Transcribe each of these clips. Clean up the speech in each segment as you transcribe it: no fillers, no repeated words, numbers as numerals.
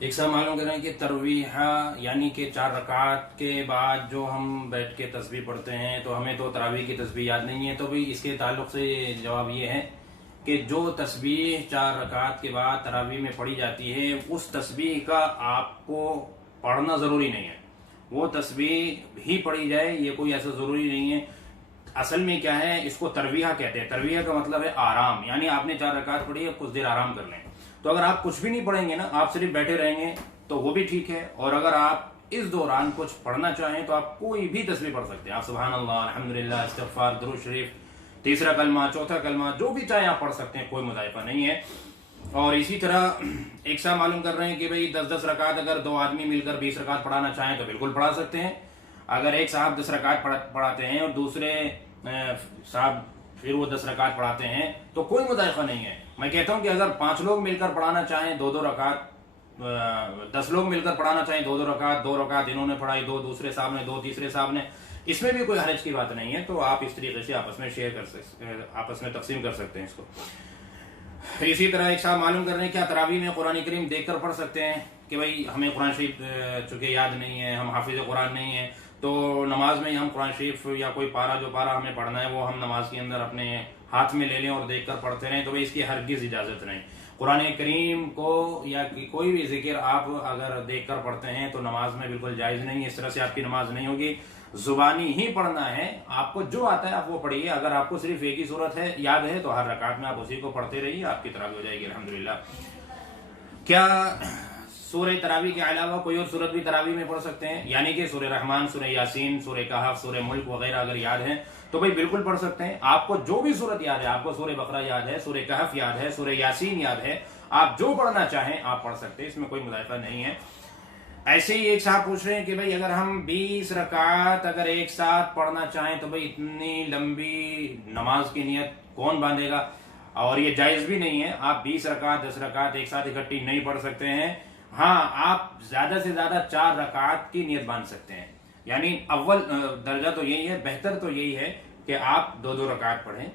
ایک ساتھ معلوم کریں کہ ترویح یعنی کہ 4 رکعت کے بعد جو ہم بیٹھ کے تسبیح پڑھتے ہیں تو ہمیں تو تراویح کی تسبیح یاد نہیں ہے، تو بھی اس کے تعلق سے جواب یہ ہے کہ جو تسبیح 4 رکعت کے بعد تراویح میں پڑھی جاتی ہے اس تسبیح کا آپ کو پڑھنا ضروری نہیں ہے، وہ تسبیح ہی پڑھی جائے، یہ کوئی ایسا ضروری نہیں ہے۔ اصل میں کیا ہے، اس کو ترویح کہتے ہیں۔ ترویح کا مطلب ہے آرام، یعنی آپ نے 4 رکعت پڑھی ہے، کچھ دیر آرام کر لیں۔ تو اگر آپ کچھ بھی نہیں پڑھیں گے نا، آپ صرف بیٹھے رہیں گے تو وہ بھی ٹھیک ہے، اور اگر آپ اس دوران کچھ پڑھنا چاہیں تو آپ کوئی بھی تسبیح پڑھ سکتے ہیں۔ آپ سبحان اللہ، الحمدللہ، استغفار، درود شریف، تیسرا کلمہ، چوتھا کلمہ، جو بھی چاہیں آپ پڑھ سکتے ہیں، کوئی مضائقہ نہیں ہے۔ اور اسی طرح ایک ساتھ معلوم کر رہے ہیں کہ بھئی 10 رکعت اگر 2 آدمی مل کر 20 رکعت پڑھانا چاہیں تو بالکل پڑھا سکتے ہیں۔ اگر ایک صاحب 10 رکعت پڑھاتے ہیں اور دوسرے صاحب پھر وہ 10 رکعت پڑھاتے ہیں تو کوئی مضائقہ نہیں ہے۔ میں کہتا ہوں کہ اگر 5 لوگ مل کر پڑھانا چاہیں 2 رکعت، 10 لوگ مل کر پڑھانا چاہیں 2 رکعت، 2 رکعت انہوں نے پڑھائی، 2 دوسرے صاحب نے، 2 تیسرے صاحب نے، اس میں بھی کوئی حرج کی بات نہیں ہے۔ تو آپ اس طریقے سے آپس میں شیئر کر سکتے ہیں، آپس میں تقسیم کر سکتے ہیں اس کو۔ اسی طرح ایک صاحب معلوم کرنے کیا تراویح میں قرآن کریم دیکھ کر پڑھ سکتے ہیں کہ بھئی ہمیں قرآن شریف چونکہ یاد نہیں ہے، ہم حافظ قرآن نہیں ہیں، تو نماز میں ہم قرآن شریف یا کوئی جو پارہ ہمیں پڑھنا ہے وہ ہم نماز کے اندر اپنے ہاتھ میں لے لیں اور دیکھ کر پڑھتے رہیں، تو بھئی اس کی ہرگز اجازت نہیں۔ قرآن کریم کو یا کوئی بھی ذکر آپ اگر دیکھ کر پڑھتے ہیں تو نماز میں بالکل جائز نہیں، اس طرح سے آپ کی نماز نہیں ہوگی۔ زبانی ہی پڑھنا ہے، آپ کو جو آتا ہے آپ وہ پڑھیے۔ اگر آپ کو صرف ایک ہی صورت ہے یاد ہے تو ہر رکعت میں آپ اسی کو پڑھتے رہیے، آپ کی تراویح ہو جائے گی الحمدللہ۔ کیا سورہ تراویح کے علاوہ کوئی اور سورت بھی تراویح میں پڑھ سکتے ہیں؟ یعنی کہ سورہ رحمان، سورہ یاسین، سورہ کہف، سورہ ملک وغیرہ اگر یاد ہیں تو بھائی بالکل پڑھ سکتے ہیں۔ آپ کو جو بھی سورت یاد ہے، آپ کو سورہ بقرہ یاد ہے، سورہ کہف یاد ہے، سورہ یاسین یاد ہے، آپ جو پڑھنا چاہیں آپ پڑھ سکتے ہیں، اس میں کوئی مضائقہ نہیں ہے۔ ایسے ہی ایک صاحب پوچھ رہے ہیں کہ بھئی اگر ہم 20 رکعت اگر ایک ساتھ پڑھنا چاہیں تو بھئی اتنی لمبی نماز کی نیت کون باندھے گا، اور یہ جائز بھی نہیں ہے۔ آپ 20 رکعت 10 رکعت ایک ساتھ اکٹھی نہیں پڑھ سکتے ہیں۔ ہاں، آپ زیادہ سے زیادہ 4 رکعت کی نیت باندھ سکتے ہیں، یعنی اول درجہ تو یہی ہے، بہتر تو یہی ہے کہ آپ 2 رکعت پڑھیں،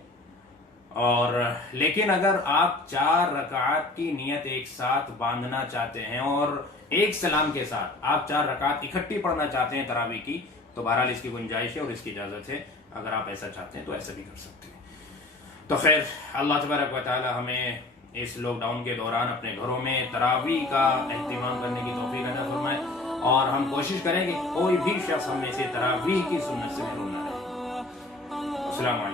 اور لیکن اگر آپ 4 رکعت کی نیت ایک ساتھ باندھنا چاہتے ہیں اور ایک سلام کے ساتھ آپ 4 رکعت اکٹھی پڑھنا چاہتے ہیں تراویح کی، تو بہرحال اس کی گنجائش ہے اور اس کی اجازت ہے۔ اگر آپ ایسا چاہتے ہیں تو ایسا بھی کر سکتے ہیں۔ تو خیر، اللہ تبارک و تعالی ہمیں اس لاک ڈاؤن کے دوران اپنے گھروں میں تراویح کا اہتمام کرنے کی توفیق عطا فرمائے، اور ہم کوشش کریں کہ کوئی بھی شخص ہم میں سے تراویح کی سنت سے محروم نہ رہے۔ السلام علیکم۔